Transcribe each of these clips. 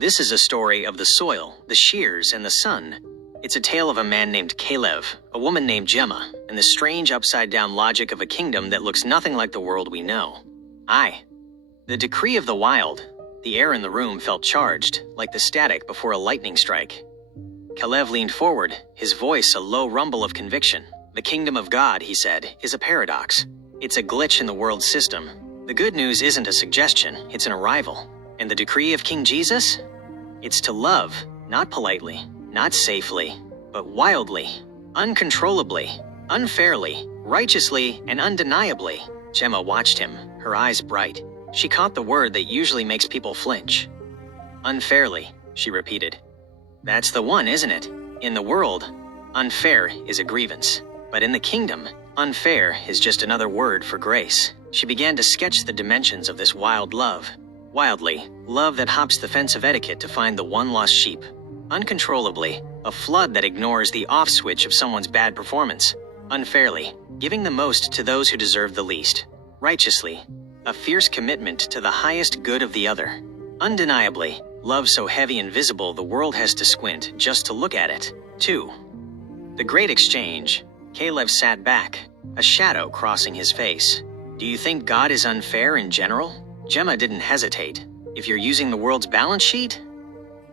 This is a story of the soil, the shears, and the sun. It's a tale of a man named Caleb, a woman named Gemma, and the strange upside-down logic of a kingdom that looks nothing like the world we know. The decree of the wild. The air in the room felt charged, like the static before a lightning strike. Caleb leaned forward, his voice a low rumble of conviction. The kingdom of God, he said, is a paradox. It's a glitch in the world's system. The good news isn't a suggestion, it's an arrival. And the decree of King Jesus? It's to love, not politely, not safely, but wildly, uncontrollably, unfairly, righteously, and undeniably. Gemma watched him, her eyes bright. She caught the word that usually makes people flinch. Unfairly, she repeated. That's the one, isn't it? In the world, unfair is a grievance. But in the kingdom, unfair is just another word for grace. She began to sketch the dimensions of this wild love. Wildly, love that hops the fence of etiquette to find the one lost sheep. Uncontrollably, a flood that ignores the off switch of someone's bad performance. Unfairly, giving the most to those who deserve the least. Righteously, a fierce commitment to the highest good of the other. Undeniably, love so heavy and visible the world has to squint just to look at it. 2. The Great Exchange. Caleb sat back, a shadow crossing his face. Do you think God is unfair in general? Gemma didn't hesitate. If you're using the world's balance sheet?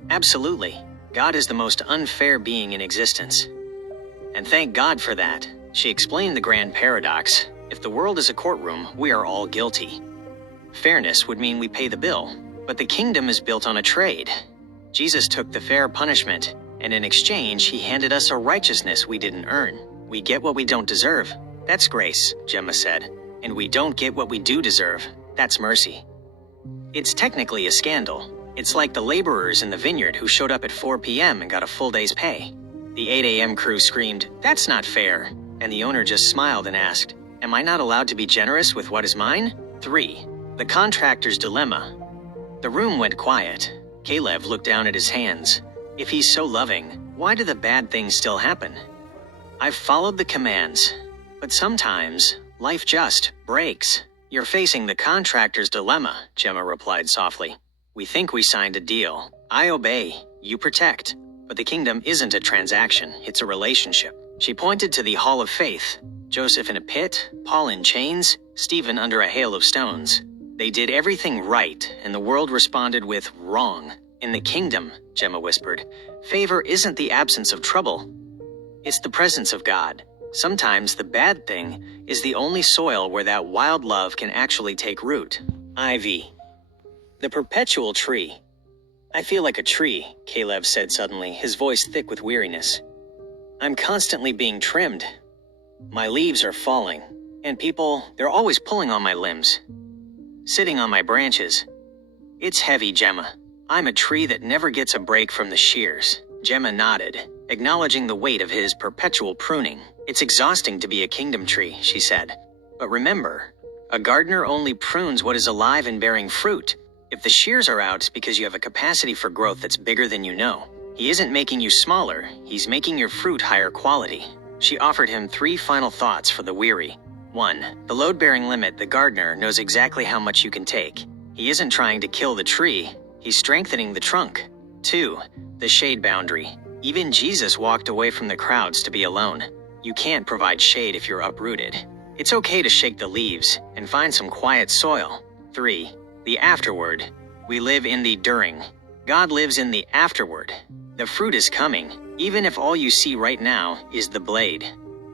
Absolutely. God is the most unfair being in existence. And thank God for that. She explained the grand paradox. If the world is a courtroom, we are all guilty. Fairness would mean we pay the bill, but the kingdom is built on a trade. Jesus took the fair punishment, and in exchange, he handed us a righteousness we didn't earn. We get what we don't deserve. That's grace, Gemma said. And we don't get what we do deserve. That's mercy. It's technically a scandal. It's like the laborers in the vineyard who showed up at 4 p.m. and got a full day's pay. The 8 a.m. crew screamed, "That's not fair." And the owner just smiled and asked, "Am I not allowed to be generous with what is mine?" 3. The contractor's dilemma. The room went quiet. Caleb looked down at his hands. If he's so loving, why do the bad things still happen? I've followed the commands, but sometimes life just breaks. You're facing the contractor's dilemma, Gemma replied softly. We think we signed a deal. I obey, you protect. But the kingdom isn't a transaction, it's a relationship. She pointed to the Hall of Faith. Joseph in a pit, Paul in chains, Stephen under a hail of stones. They did everything right, and the world responded with wrong. In the kingdom, Gemma whispered, favor isn't the absence of trouble. It's the presence of God. Sometimes the bad thing is the only soil where that wild love can actually take root. Ivy. The perpetual tree. I feel like a tree, Caleb said suddenly, his voice thick with weariness. I'm constantly being trimmed. My leaves are falling, and people, they're always pulling on my limbs, sitting on my branches. It's heavy, Gemma. I'm a tree that never gets a break from the shears. Gemma nodded, acknowledging the weight of his perpetual pruning. It's exhausting to be a kingdom tree, she said. But remember, a gardener only prunes what is alive and bearing fruit. If the shears are out, it's because you have a capacity for growth that's bigger than you know. He isn't making you smaller, he's making your fruit higher quality. She offered him 3 final thoughts for the weary. 1. The load-bearing limit, the gardener knows exactly how much you can take. He isn't trying to kill the tree, he's strengthening the trunk. 2. The shade boundary. Even Jesus walked away from the crowds to be alone. You can't provide shade if you're uprooted. It's okay to shake the leaves and find some quiet soil. 3. The afterward. We live in the during. God lives in the afterward. The fruit is coming, even if all you see right now is the blade.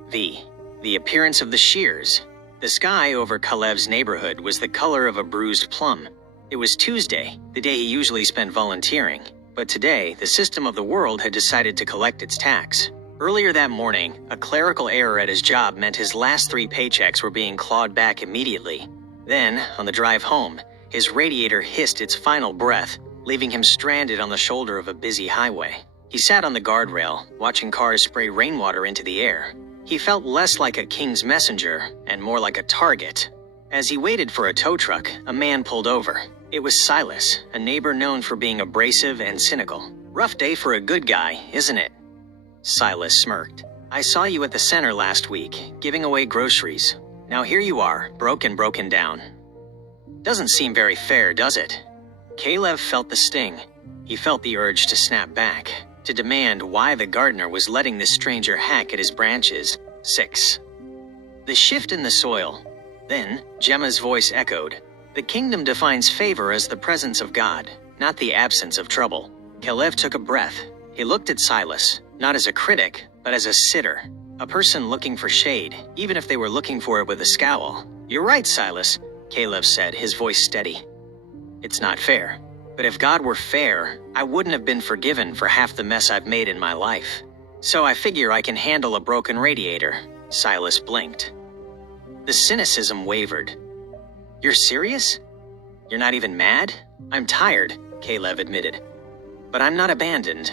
The appearance of the shears. The sky over Caleb's neighborhood was the color of a bruised plum. It was Tuesday, the day he usually spent volunteering, but today the system of the world had decided to collect its tax. Earlier that morning, a clerical error at his job meant his last 3 paychecks were being clawed back immediately. Then, on the drive home, his radiator hissed its final breath, leaving him stranded on the shoulder of a busy highway. He sat on the guardrail, watching cars spray rainwater into the air. He felt less like a king's messenger and more like a target. As he waited for a tow truck, a man pulled over. It was Silas, a neighbor known for being abrasive and cynical. Rough day for a good guy, isn't it? Silas smirked. I saw you at the center last week, giving away groceries. Now here you are, broken down. Doesn't seem very fair, does it? Caleb felt the sting. He felt the urge to snap back, to demand why the gardener was letting this stranger hack at his branches. 6. The shift in the soil. Then, Gemma's voice echoed. The kingdom defines favor as the presence of God, not the absence of trouble. Kalev took a breath. He looked at Silas, not as a critic, but as a sitter. A person looking for shade, even if they were looking for it with a scowl. You're right, Silas, Kalev said, his voice steady. It's not fair. But if God were fair, I wouldn't have been forgiven for half the mess I've made in my life. So I figure I can handle a broken radiator. Silas blinked. The cynicism wavered. You're serious? You're not even mad? I'm tired, Kalev admitted. But I'm not abandoned.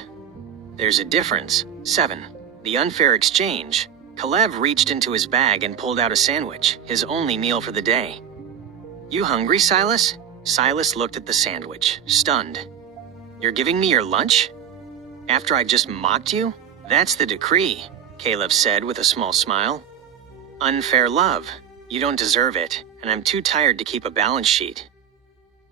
There's a difference. 7. The unfair exchange. Kalev reached into his bag and pulled out a sandwich, his only meal for the day. You hungry, Silas? Silas looked at the sandwich, stunned. You're giving me your lunch? After I just mocked you? That's the decree, Kalev said with a small smile. Unfair love. You don't deserve it, and I'm too tired to keep a balance sheet.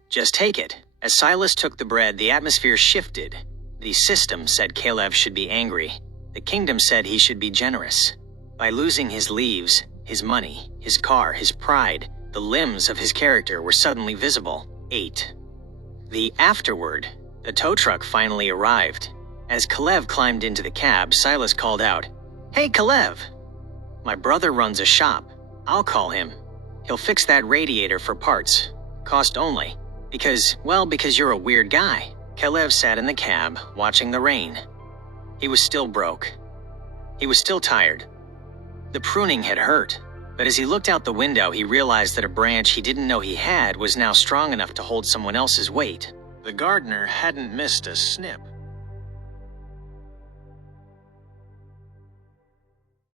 Just take it. As Silas took the bread, the atmosphere shifted. The system said Kalev should be angry. The kingdom said he should be generous. By losing his leaves, his money, his car, his pride, the limbs of his character were suddenly visible. 8. The afterward. The tow truck finally arrived. As Kalev climbed into the cab, Silas called out, Hey, Kalev! My brother runs a shop. I'll call him. He'll fix that radiator for parts. Cost only. Because you're a weird guy. Kalev sat in the cab, watching the rain. He was still broke. He was still tired. The pruning had hurt, but as he looked out the window, he realized that a branch he didn't know he had was now strong enough to hold someone else's weight. The gardener hadn't missed a snip.